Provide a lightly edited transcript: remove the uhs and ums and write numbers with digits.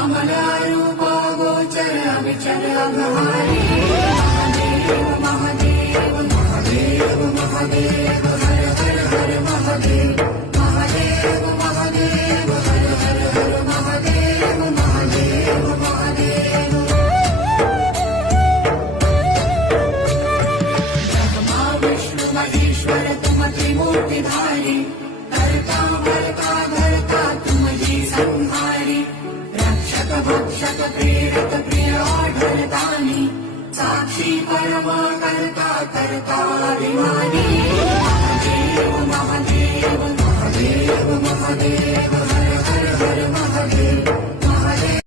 अमला रूपा गोचर अविचर अघहारी महादेव महादेव महादेव महादेव हर हर हर महादेव महादेव महादेव हर हर हर महादेव महादेव महादेव ब्रह्मा विष्णु महेश्वर तुम त्रिमूर्तिधारी करता भरता धरता तुम ही संहारी रक्षक भक्षक प्रेरक प्रिय आढळतानी साक्षी परम करता करता अभिमानी